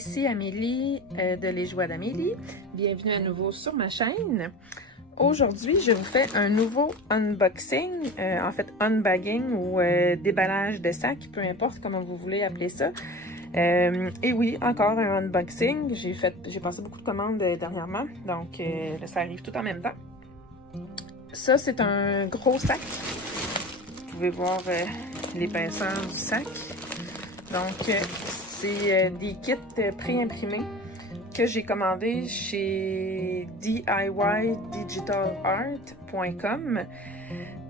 ici Amélie de Les Joies d'Amélie. Bienvenue à nouveau sur ma chaîne. Aujourd'hui, je vous fais un nouveau unboxing, en fait unbagging ou déballage de sac, peu importe comment vous voulez appeler ça. Et oui, encore un unboxing. J'ai passé beaucoup de commandes dernièrement, donc ça arrive tout en même temps. Ça, c'est un gros sac. Vous pouvez voir l'épaisseur du sac. Donc, c'est des kits pré-imprimés que j'ai commandés chez DIYDigitalArt.com.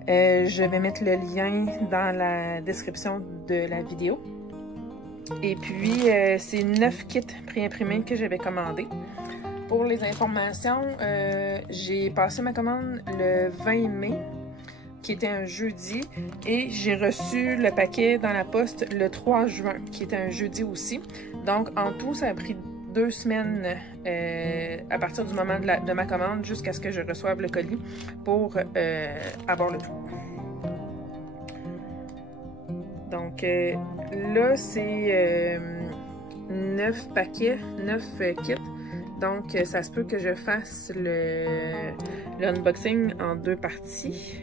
Je vais mettre le lien dans la description de la vidéo. Et puis, c'est 9 kits pré-imprimés que j'avais commandés. Pour les informations, j'ai passé ma commande le 20 mai, qui était un jeudi, et j'ai reçu le paquet dans la poste le 3 juin, qui était un jeudi aussi. Donc, en tout, ça a pris 2 semaines à partir du moment de ma commande jusqu'à ce que je reçoive le colis pour avoir le tout. Donc, là, c'est 9 paquets, 9 kits. Donc, ça se peut que je fasse l'unboxing en 2 parties.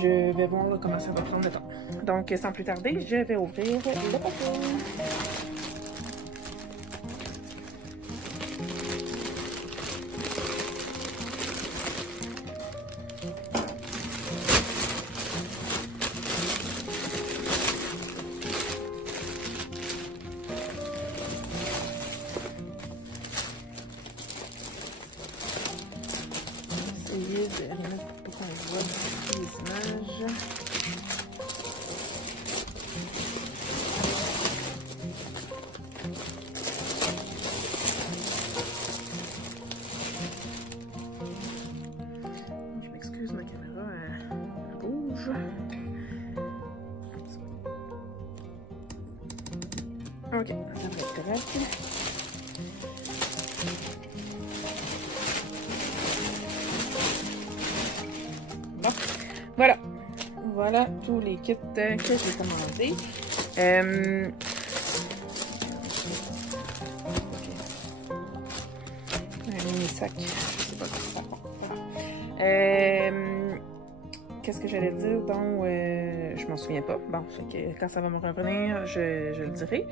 Je vais voir comment ça va prendre le temps. Donc, sans plus tarder, je vais ouvrir le paquet. Essayer de remettre pour qu'on voit les images. Je m'excuse, ma caméra elle bouge. Ok, ça va être correct. Voilà tous les kits que j'ai commandés. Un mini-sac. Je sais pas si ça compte. Qu'est-ce que j'allais dire? Donc, je m'en souviens pas. Bon, fait que quand ça va me revenir, je le dirai.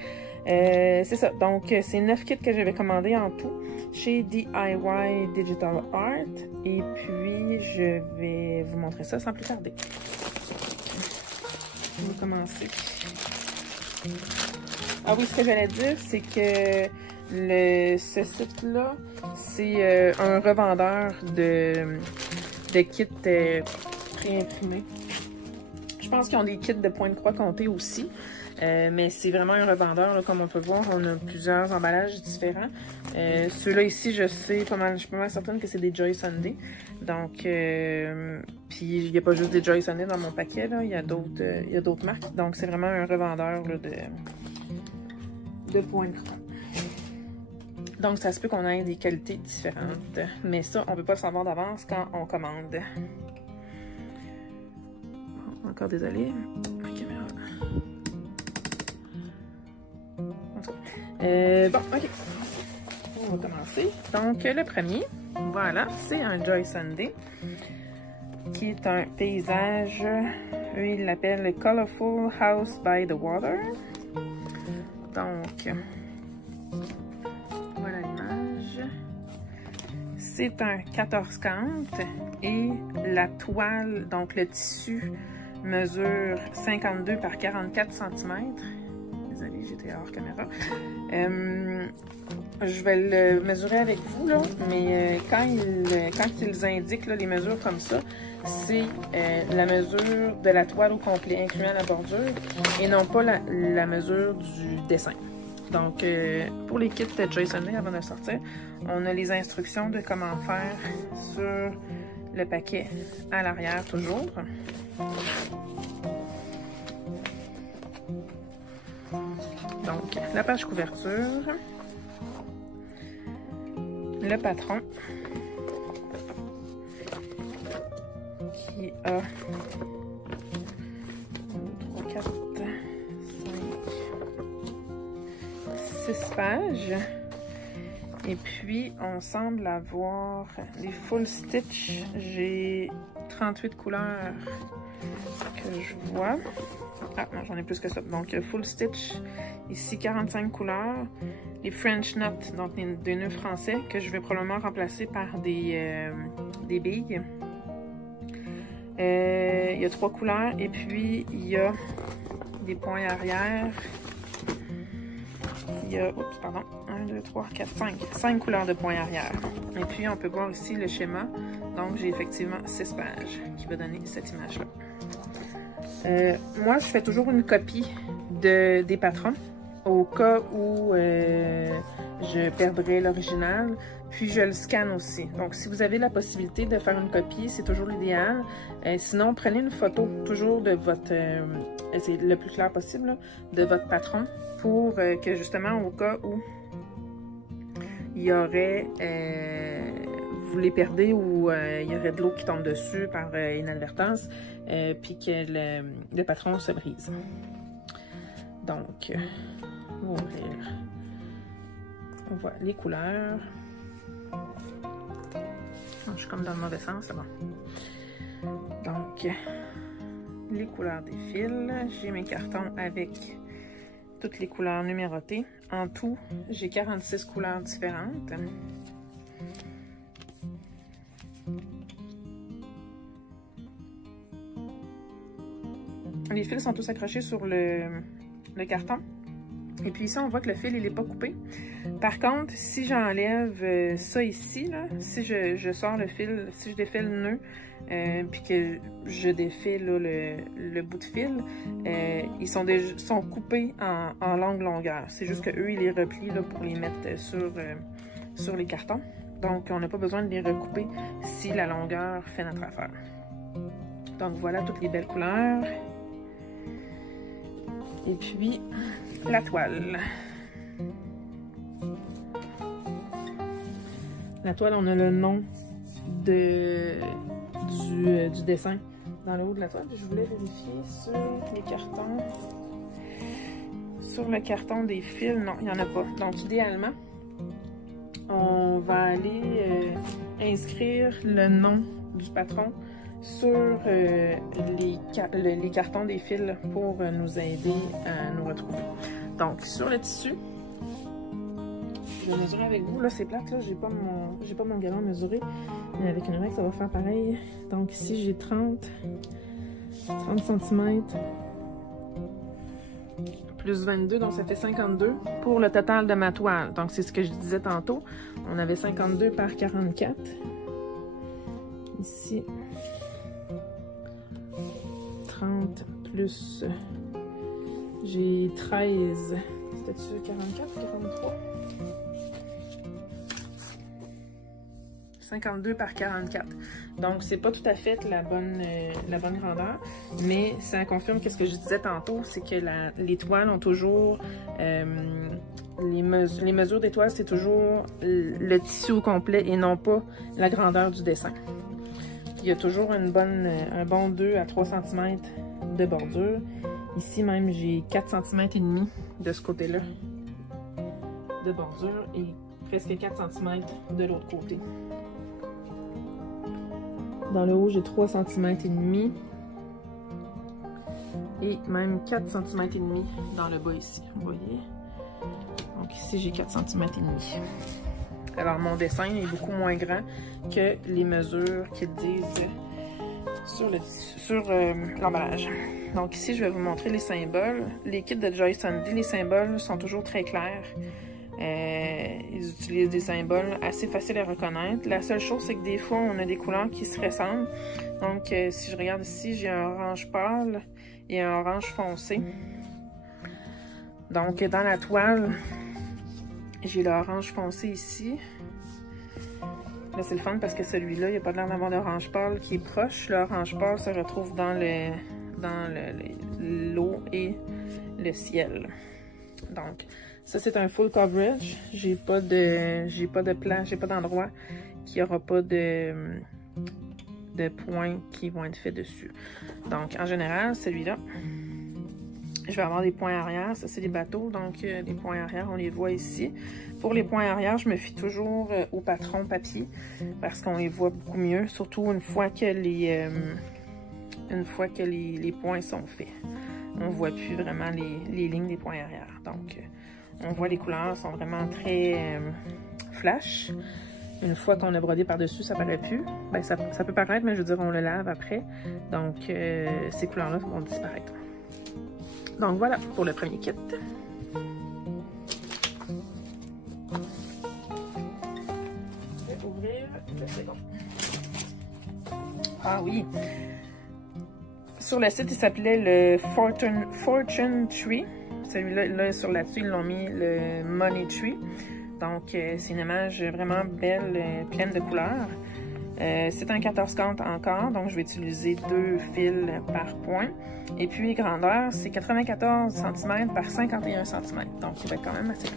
C'est ça. Donc, c'est 9 kits que j'avais commandés en tout chez DIY Digital Art. Et puis, je vais vous montrer ça sans plus tarder. On va commencer. Ah oui, ce que j'allais dire, c'est que ce site-là, c'est un revendeur de kits pré-imprimés. Je pense qu'ils ont des kits de points de croix comptés aussi. Mais c'est vraiment un revendeur, là, comme on peut voir, on a plusieurs emballages différents. Ceux-là ici, je suis pas mal certaine que c'est des Joy Sunday. Donc, puis il n'y a pas juste des Joy Sunday dans mon paquet, là, il y a d'autres marques. Donc, c'est vraiment un revendeur là, de points de croix. Donc, ça se peut qu'on ait des qualités différentes. Mais ça, on ne peut pas le savoir d'avance quand on commande. Bon, encore désolé, ma caméra. Bon, ok. On va commencer. Donc, le premier, voilà, c'est un Joy Sunday, qui est un paysage, eux, ils l'appellent Colorful House by the Water. Donc, voilà l'image. C'est un 14-50 et la toile, donc le tissu, mesure 52 par 44 cm. Désolée, j'étais hors caméra. Je vais le mesurer avec vous, là, mais quand ils indiquent là, les mesures comme ça, c'est la mesure de la toile au complet, incluant la bordure, et non pas la mesure du dessin. Donc, pour les kits de Joy Sunday, avant de sortir, on a les instructions de comment faire sur le paquet à l'arrière, toujours. Donc, la page couverture, le patron, qui a 1, 2, 3, 4, 5, 6 pages. Et puis, on semble avoir les full stitch. J'ai 38 couleurs que je vois. Ah, non, j'en ai plus que ça. Donc, full stitch, ici 45 couleurs. Les French knots, donc des nœuds français, que je vais probablement remplacer par des billes. Il y a 3 couleurs. Et puis, il y a des points arrière. Il y a, oups, pardon, 1, 2, 3, 4, 5 couleurs de points arrière. Et puis, on peut voir ici le schéma. Donc, j'ai effectivement 6 pages qui va donner cette image-là. Moi, je fais toujours une copie des patrons au cas où je perdrais l'original. Puis, je le scanne aussi. Donc, si vous avez la possibilité de faire une copie, c'est toujours l'idéal. Sinon, prenez une photo toujours de votre... c'est le plus clair possible, là, de votre patron pour que, justement, au cas où il y aurait... vous les perdez ou il y aurait de l'eau qui tombe dessus par inadvertance, puis que le patron se brise. Donc, on va ouvrir. On voit les couleurs. Oh, je suis comme dans le mauvais sens, c'est bon. Donc, les couleurs des fils. J'ai mes cartons avec toutes les couleurs numérotées. En tout, j'ai 46 couleurs différentes. Les fils sont tous accrochés sur le carton. Et puis ici, on voit que le fil, il n'est pas coupé. Par contre, si j'enlève ça ici, là, si je sors le fil, si je défais le nœud, puis que je défais là, le bout de fil, ils sont coupés en longue longueur. C'est juste qu'eux, ils les replient là, pour les mettre sur les cartons. Donc, on n'a pas besoin de les recouper si la longueur fait notre affaire. Donc, voilà toutes les belles couleurs. Et puis, la toile. La toile, on a le nom du dessin dans le haut de la toile. Je voulais vérifier sur les cartons. Sur le carton des fils, non, il n'y en a pas. Donc, idéalement, on va aller inscrire le nom du patron sur les cartons des fils pour nous aider à nous retrouver. Donc, sur le tissu, je vais mesurer avec vous. Là, c'est plate, là, j'ai pas mon galon mesuré, mais avec une règle, ça va faire pareil. Donc, ici, j'ai 30 cm plus 22, donc ça fait 52 pour le total de ma toile. Donc, c'est ce que je disais tantôt. On avait 52 par 44. Ici, 30 plus, j'ai 13, c'était-tu 44 ou 43? 52 par 44. Donc, c'est pas tout à fait la bonne grandeur, mais ça confirme ce que je disais tantôt, c'est que les toiles ont toujours, les mesures des toiles, c'est toujours le tissu au complet et non pas la grandeur du dessin. Il y a toujours un bon 2 à 3 cm de bordure. Ici même, j'ai 4 cm et demi de ce côté-là de bordure et presque 4 cm de l'autre côté. Dans le haut, j'ai 3 cm et demi et même 4 cm et demi dans le bas ici, vous voyez. Donc ici, j'ai 4 cm et demi. Alors, mon dessin est beaucoup moins grand que les mesures qu'ils disent sur l'emballage. Donc ici, je vais vous montrer les symboles. Les kits de Joyce Sandy, les symboles sont toujours très clairs. Ils utilisent des symboles assez faciles à reconnaître. La seule chose, c'est que des fois, on a des couleurs qui se ressemblent. Donc, si je regarde ici, j'ai un orange pâle et un orange foncé. Donc, dans la toile, j'ai l'orange foncé ici. Là, c'est le fun parce que celui-là, il n'y a pas l'air d'avoir d'orange pâle qui est proche. L'orange pâle se retrouve dans l'eau et le ciel. Donc, ça, c'est un full coverage. J'ai pas de plan, j'ai pas d'endroit qui aura pas de points qui vont être faits dessus. Donc, en général, celui-là, Je vais avoir des points arrière, ça c'est des bateaux, donc les points arrière, on les voit ici. Pour les points arrière, je me fie toujours au patron papier parce qu'on les voit beaucoup mieux, surtout une fois que les points sont faits. On ne voit plus vraiment les lignes des points arrière. Donc, on voit les couleurs sont vraiment très flash. Une fois qu'on a brodé par-dessus, ça paraît plus. Ben, ça peut paraître, mais je veux dire, on le lave après. Donc, ces couleurs-là vont disparaître. Donc, voilà pour le premier kit. Je vais ouvrir le second. Ah oui! Sur le site, il s'appelait le Fortune Tree. Celui-là, là, sur là-dessus, ils l'ont mis le Money Tree. Donc, c'est une image vraiment belle, pleine de couleurs. C'est un 14-50 encore, donc je vais utiliser 2 fils par point. Et puis, grandeur, c'est 94 cm par 51 cm. Donc, il va être quand même assez grand.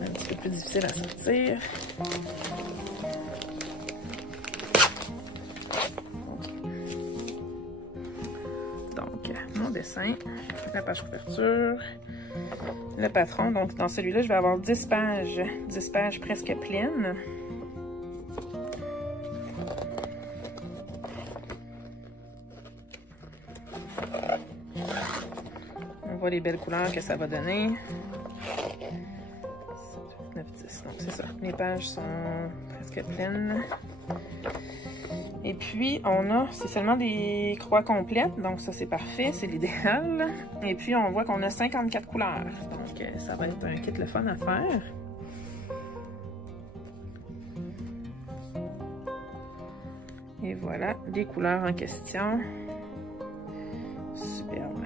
Un petit peu plus difficile à sortir. Mon dessin, la page couverture, le patron. Donc, dans celui-là, je vais avoir 10 pages presque pleines. On voit les belles couleurs que ça va donner. 9, 10, donc c'est ça. Les pages sont presque pleines. Et puis, on a, c'est seulement des croix complètes, donc ça c'est parfait, c'est l'idéal. Et puis, on voit qu'on a 54 couleurs, donc ça va être un kit le fun à faire. Et voilà, les couleurs en question. Superbe.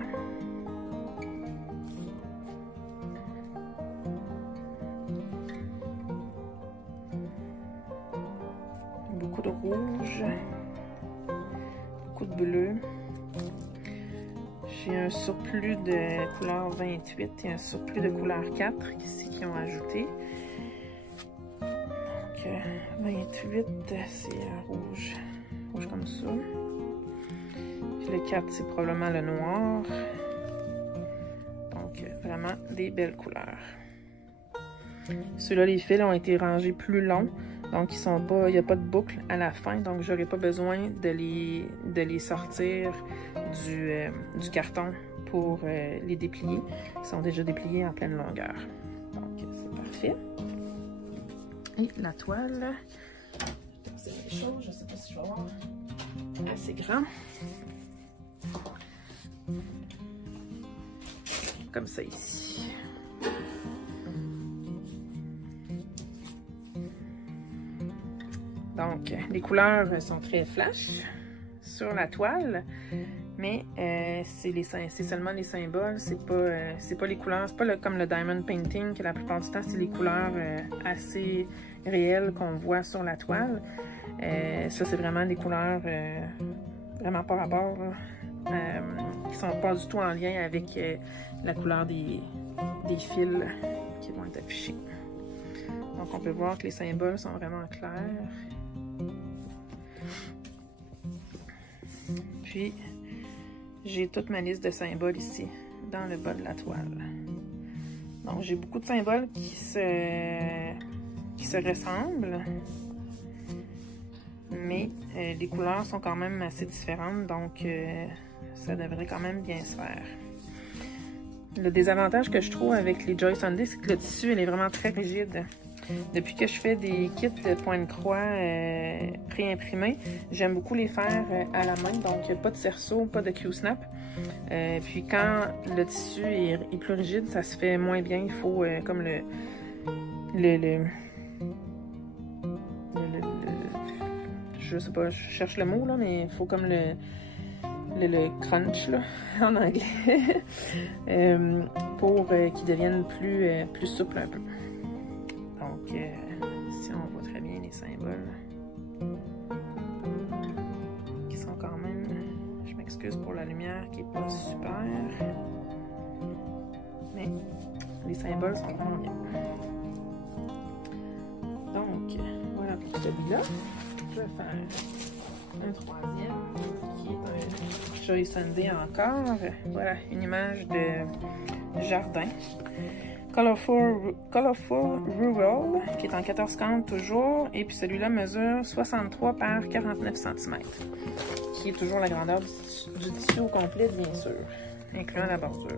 Beaucoup de rouge, beaucoup de bleu. J'ai un surplus de couleur 28 et un surplus de couleur 4 ici qui ont ajouté. Donc 28 c'est un rouge comme ça. Puis le 4 c'est probablement le noir. Donc vraiment des belles couleurs. Ceux-là, les fils ont été rangés plus longs. Donc, ils sont pas, il n'y a pas de boucle à la fin, donc j'aurai pas besoin de les sortir du carton pour les déplier. Ils sont déjà dépliés en pleine longueur. Donc, c'est parfait. Et la toile. C'est des choses, je ne sais pas si je vais avoir assez grand. Comme ça ici. Donc, les couleurs sont très flash sur la toile, mais c'est seulement les symboles, c'est pas les couleurs, c'est pas comme le diamond painting, que la plupart du temps, c'est les couleurs assez réelles qu'on voit sur la toile. Ça, c'est vraiment des couleurs vraiment par rapport, qui sont pas du tout en lien avec la couleur des fils qui vont être affichés. Donc, on peut voir que les symboles sont vraiment clairs. Puis, j'ai toute ma liste de symboles ici, dans le bas de la toile. Donc, j'ai beaucoup de symboles qui se ressemblent, mais les couleurs sont quand même assez différentes, donc ça devrait quand même bien se faire. Le désavantage que je trouve avec les Joy Sunday, c'est que le tissu, il est vraiment très rigide. Depuis que je fais des kits de point de croix pré-imprimés, j'aime beaucoup les faire à la main, donc pas de cerceau, pas de Q-snap. Puis quand le tissu est plus rigide, ça se fait moins bien. Il faut comme je sais pas, je cherche le mot là, mais il faut comme le crunch là, en anglais, pour qu'il devienne plus souple un peu. Donc, ici, on voit très bien les symboles qui sont quand même... Je m'excuse pour la lumière qui n'est pas super, mais les symboles sont vraiment bien. Donc, voilà pour celui-là. Je vais faire un troisième qui est un Joy Sunday encore. Voilà, une image de jardin. Colorful Rural, qui est en 14,50 toujours. Et puis celui-là mesure 63 par 49 cm, qui est toujours la grandeur du tissu au complet, bien sûr, incluant la bordure.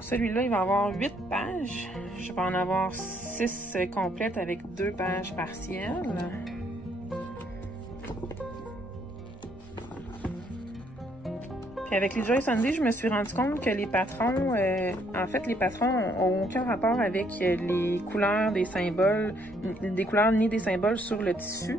Celui-là, il va avoir 8 pages. Je vais en avoir 6 complètes avec 2 pages partielles. Puis avec les Joy Sunday, je me suis rendu compte que les patrons, en fait, les patrons n'ont aucun rapport avec les couleurs des symboles, des couleurs ni des symboles sur le tissu.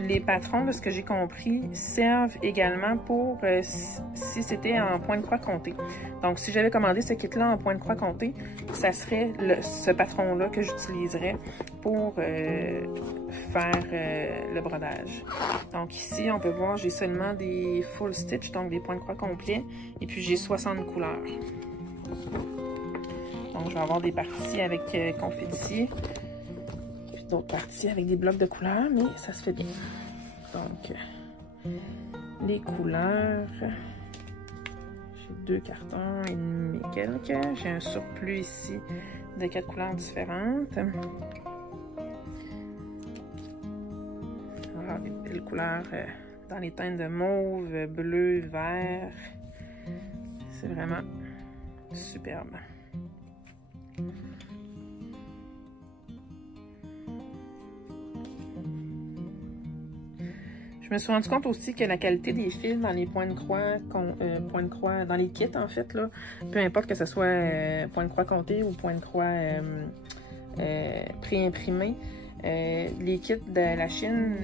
Les patrons, de ce que j'ai compris, servent également pour si c'était en point de croix compté. Donc, si j'avais commandé ce kit-là en point de croix compté, ça serait ce patron-là que j'utiliserais pour faire le brodage. Donc ici, on peut voir, j'ai seulement des full stitch, donc des points de croix complets, et puis j'ai 60 couleurs. Donc, je vais avoir des parties avec confetti, puis d'autres parties avec des blocs de couleurs, mais ça se fait bien. Donc, les couleurs, j'ai 2 cartons et demi quelques. J'ai un surplus ici de 4 couleurs différentes. Voilà, des belles couleurs dans les teintes de mauve, bleu, vert. C'est vraiment superbe. Je me suis rendu compte aussi que la qualité des fils dans les points de croix, dans les kits en fait, là, peu importe que ce soit point de croix compté ou point de croix pré-imprimé, les kits de la Chine,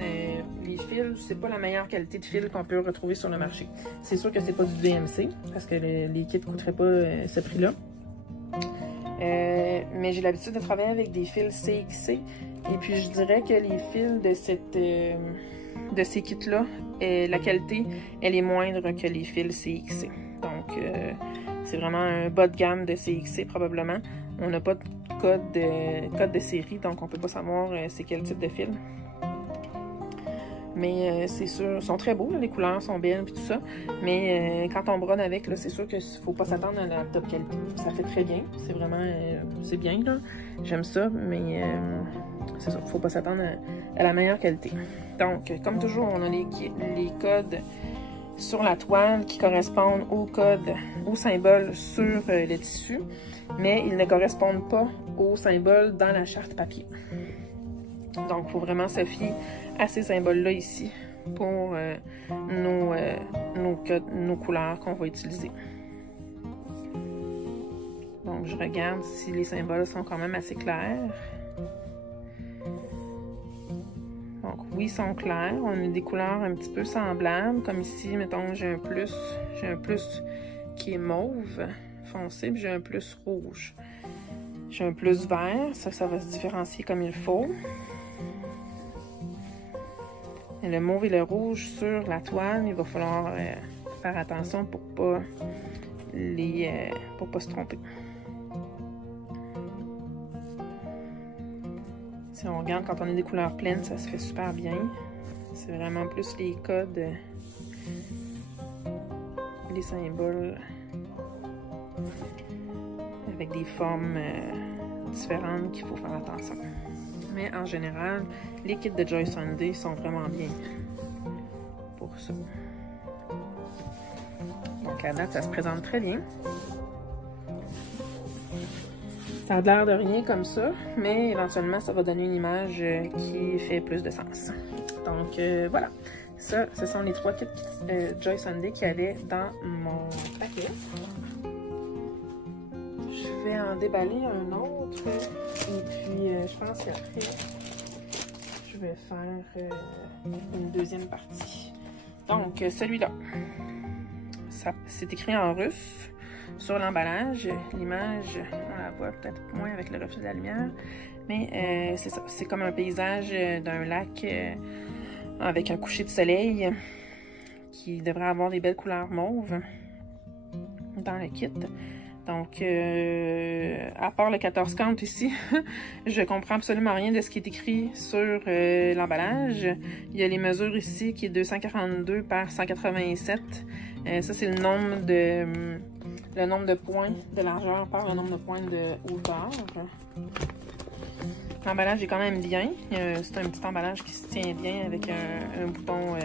les fils, c'est pas la meilleure qualité de fils qu'on peut retrouver sur le marché. C'est sûr que c'est pas du DMC, parce que les kits coûteraient pas ce prix-là. Mais j'ai l'habitude de travailler avec des fils CXC, et puis je dirais que les fils de ces kits-là, la qualité, elle est moindre que les fils CXC. Donc, c'est vraiment un bas de gamme de CXC probablement. On n'a pas de code de série, donc on peut pas savoir c'est quel type de fil. Mais c'est sûr, ils sont très beaux, là, les couleurs sont belles et tout ça. Mais quand on brode avec, c'est sûr qu'il ne faut pas s'attendre à la top qualité. Ça fait très bien, c'est vraiment, c'est bien là. J'aime ça, mais c'est ça, il ne faut pas s'attendre à la meilleure qualité. Donc, comme toujours, on a les codes sur la toile qui correspondent aux symboles sur le tissu, mais ils ne correspondent pas aux symboles dans la charte papier. Donc, il faut vraiment se fier à ces symboles-là ici pour nos couleurs qu'on va utiliser. Donc, je regarde si les symboles sont quand même assez clairs. Donc, oui, ils sont clairs. On a des couleurs un petit peu semblables. Comme ici, mettons, j'ai un plus qui est mauve foncé, puis j'ai un plus rouge. J'ai un plus vert. Ça va se différencier comme il faut. Et le mauve et le rouge sur la toile, il va falloir faire attention pour pas se tromper. Si on regarde quand on a des couleurs pleines, ça se fait super bien. C'est vraiment plus les codes, les symboles avec des formes différentes qu'il faut faire attention. Mais en général, les kits de Joy Sunday sont vraiment bien pour ça. Donc à date, ça se présente très bien. Ça a l'air de rien comme ça, mais éventuellement, ça va donner une image qui fait plus de sens. Donc voilà, ça, ce sont les 3 kits Joy Sunday qu'il y avait dans mon paquet. Je vais en déballer un autre, et puis je pense qu'après, je vais faire une deuxième partie. Donc, celui-là. c'est écrit en russe sur l'emballage. L'image, on la voit peut-être moins avec le reflet de la lumière, mais c'est ça. C'est comme un paysage d'un lac avec un coucher de soleil qui devrait avoir des belles couleurs mauves dans le kit. Donc, à part le 14 count ici, je comprends absolument rien de ce qui est écrit sur l'emballage. Il y a les mesures ici qui est 242 par 187. Ça, c'est le nombre de points de largeur par le nombre de points de hauteur. L'emballage est quand même bien. C'est un petit emballage qui se tient bien avec un bouton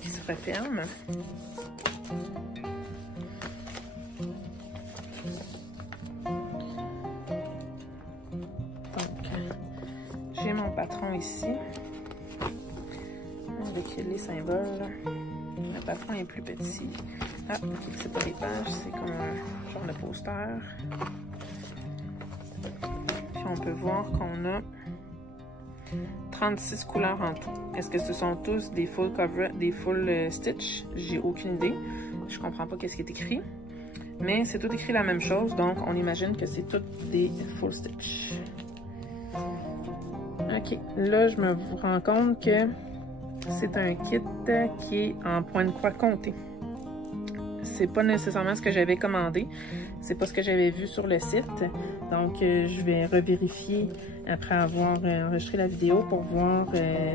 qui se referme. J'ai mon patron ici, avec les symboles. Le patron est plus petit. Ah, ok, c'est pas des pages, c'est comme un genre de poster. Puis on peut voir qu'on a 36 couleurs en tout. Est-ce que ce sont tous des full cover, des full stitch? J'ai aucune idée. Je comprends pas qu'est-ce qui est écrit. Mais c'est tout écrit la même chose, donc on imagine que c'est toutes des full stitch. Ok, là je me rends compte que c'est un kit qui est en point de croix compté. C'est pas nécessairement ce que j'avais commandé, c'est pas ce que j'avais vu sur le site. Donc je vais revérifier après avoir enregistré la vidéo pour voir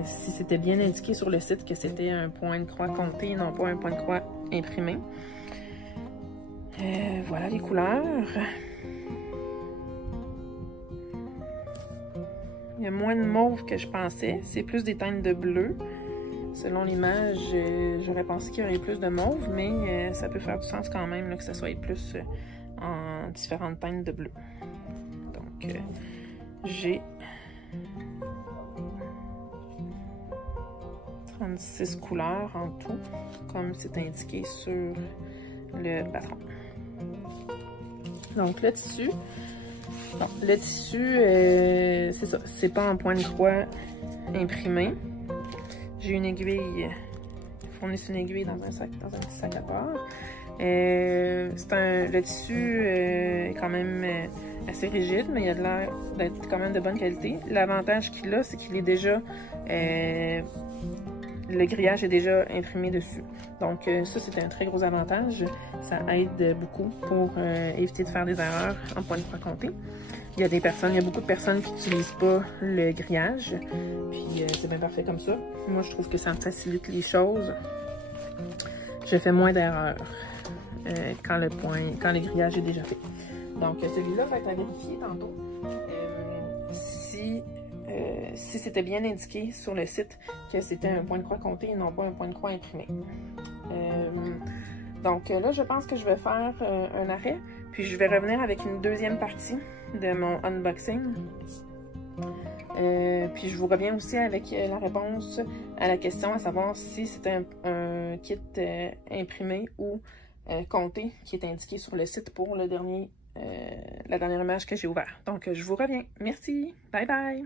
si c'était bien indiqué sur le site que c'était un point de croix compté et non pas un point de croix imprimé. Voilà les couleurs. Il y a moins de mauve que je pensais. C'est plus des teintes de bleu. Selon l'image, j'aurais pensé qu'il y aurait plus de mauve, mais ça peut faire du sens quand même là, que ça soit plus en différentes teintes de bleu. Donc, j'ai 36 couleurs en tout, comme c'est indiqué sur le patron. Donc, le tissu... Non, le tissu, c'est ça, c'est pas en point de croix imprimé. J'ai une aiguille, ils fournissent une aiguille dans un petit sac à part. Le tissu est quand même assez rigide, mais il a l'air d'être quand même de bonne qualité. L'avantage qu'il a, c'est qu'il est déjà, le grillage est déjà imprimé dessus. Donc ça, c'est un très gros avantage. Ça aide beaucoup pour éviter de faire des erreurs en point de croix compté. Il y a beaucoup de personnes qui n'utilisent pas le grillage, puis c'est bien parfait comme ça. Moi, je trouve que ça me facilite les choses. Je fais moins d'erreurs quand le grillage est déjà fait. Donc, celui-là va être à vérifier tantôt si c'était bien indiqué sur le site que c'était un point de croix compté et non pas un point de croix imprimé. Donc là, je pense que je vais faire un arrêt, puis je vais revenir avec une deuxième partie de mon unboxing. Puis je vous reviens aussi avec la réponse à la question à savoir si c'était un kit imprimé ou compté qui est indiqué sur le site pour la dernière image que j'ai ouverte. Donc je vous reviens. Merci. Bye bye.